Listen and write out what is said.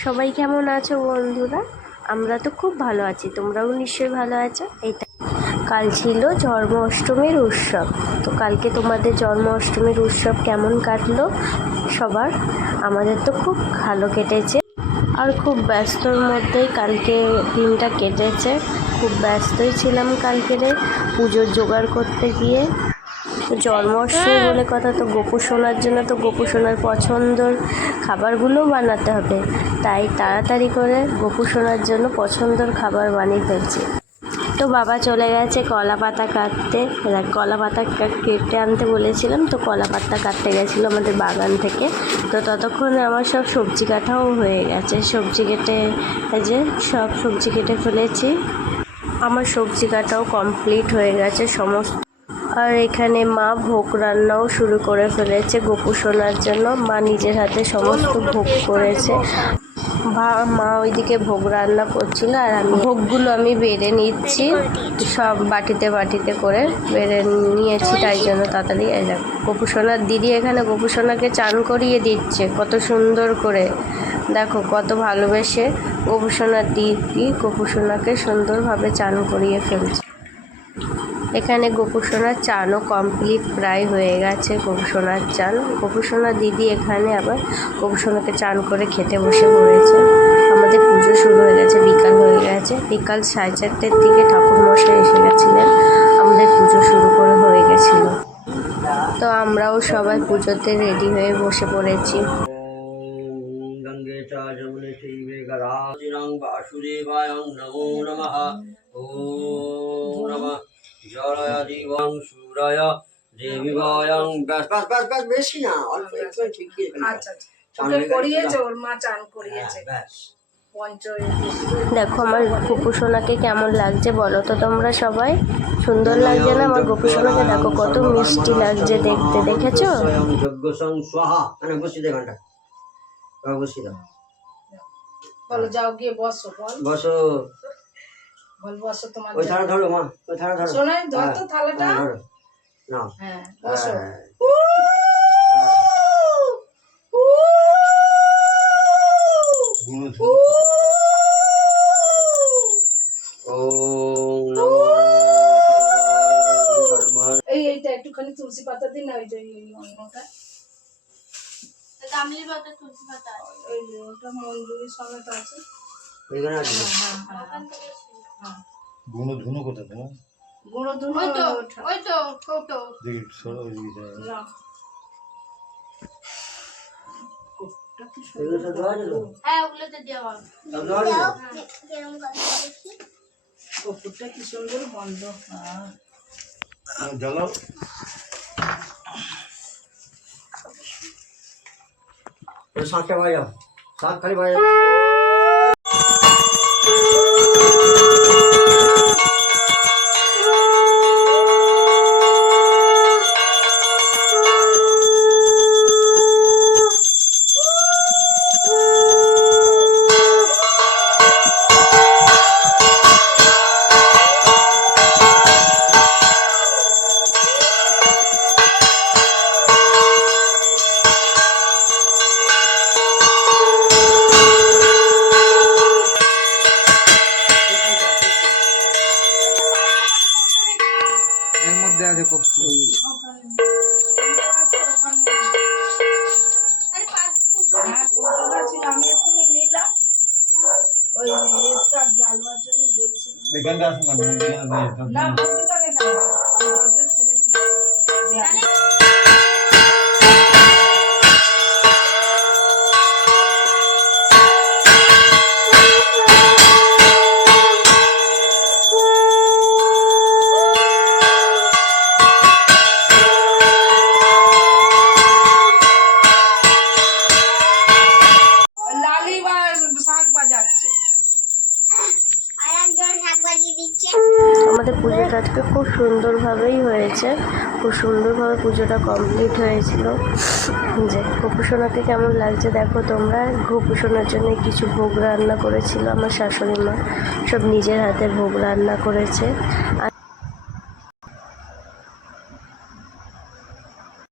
সবাই কেমন আছো বন্ধুরা? আমরা তো খুব ভালো আছি, তোমরাও নিশ্চয়ই ভালো আছো। এইটা কাল ছিল জন্মাষ্টমীর উৎসব। তো কালকে তোমাদের জন্মাষ্টমীর উৎসব কেমন কাটলো সবার? আমাদের তো খুব ভালো কেটেছে, আর খুব ব্যস্তর মধ্যেই কালকে দিনটা কেটেছে। খুব ব্যস্তই ছিলাম কালকেরে পুজোর জোগাড় করতে গিয়ে। জন্মাষ্টমী বলে কথা, তো গোপু সোনার জন্য তো গোপু সোনার পছন্দর খাবারগুলোও বানাতে হবে, তাই তাড়াতাড়ি করে গোপু সোনার জন্য পছন্দর খাবার বানিয়ে ফেলছি। তো বাবা চলে গেছে কলা পাতা কাটতে, কলা পাতা কেটে আনতে বলেছিলাম, তো কলা পাতা কাটতে গেছিলো আমাদের বাগান থেকে। তো ততক্ষণে আমার সব সবজি কাটাও হয়ে গেছে, সবজি কেটে সব সবজি কেটে ফেলেছি। আমার সবজি কাটাও কমপ্লিট হয়ে গেছে সমস্ত। আর এখানে মা ভোগ রান্নাও শুরু করে ফেলেছে গোপু সোনার জন্য। মা নিজের হাতে সমস্ত ভোগ করেছে। মা ওইদিকে ভোগ রান্না করছিল, আর আমি ভোগগুলো আমি বেড়ে নিচ্ছি, সব বাটিতে বাটিতে করে বেড়ে নিয়েছি। তাই জন্য তাড়াতাড়ি গোপু সোনার দিদি এখানে গোপু সোনাকে চান করিয়ে দিচ্ছে কত সুন্দর করে। দেখো কত ভালোবেসে গোপু সোনার দিদি গোপু সোনাকে সুন্দরভাবে চান করিয়ে ফেলছে। এখানে গোপু সোনার চানও কমপ্লিট প্রায় হয়ে গেছে। গোপু সোনার চান, গোপু সোনার দিদি এখানে আবার গোপু সোনাকে চান করে খেতে বসে পড়েছে। আমাদের পুজো শুরু হয়ে গেছে, বিকাল হয়ে গেছে। বিকাল 4:30টার দিকে ঠাকুর মশাই এসে গেছিলেন, আমাদের পুজো শুরু হয়ে গেছিল। তো আমরাও সবাই পুজোতে রেডি হয়ে বসে পড়েছি। বেশি না, অল্প একটু ঠিকই। আচ্ছা, করিয়েছে ওর মা, চান করিয়েছে। দেখো আমার গোপু সোনাকে কেমন লাগছে বলো তো তোমরা সবাই? সুন্দর লাগছে না আমার গোপু সোনাকে? দেখো কত মিষ্টি লাগছে দেখতে, দেখেছো? বলো, যাও গিয়ে বসো। বসো, বসো। তোমার ওই থালা ধরো মা, ওই থালা ধরো। শোনাই ধর তো থালাটা। না, হ্যাঁ বসো। এইটা একটুখানি তুলসী পাতা দিন না, ওই যে অন্যটা দামলি পাতা, তুলসী পাতা ওই যে ওটা মঞ্জুরির সঙ্গে তো আছে। এখানে আছে। হ্যাঁ, গুঁড়ো ধুনো কোথায় তোমার? গুঁড়ো ধুনো ওই তো কৌটো দেখি সরো ওই দিকে না। কোটটা কি সুন্দর। হ্যাঁ ওগুলোতে দেওয়া। কোটটা কি সুন্দর বন্ধ। হ্যাঁ জ্বালাও। শাকটা বাজাও, শাক খালি বাজাও। আমি এখনই নিলাম ওই জ্বালবার জন্য জ্বলছিল না, ছেড়ে দিই। আমাদের পুজোটা আজকে খুব সুন্দরভাবেই হয়েছে, খুব সুন্দরভাবে পুজোটা কমপ্লিট হয়েছিল। যে গোপু সোনাকে কেমন লাগছে দেখো তোমরা। গোপু সোনার জন্য কিছু ভোগ রান্না করেছিল আমার শাশুড়ি মা, সব নিজের হাতে ভোগ রান্না করেছে। আর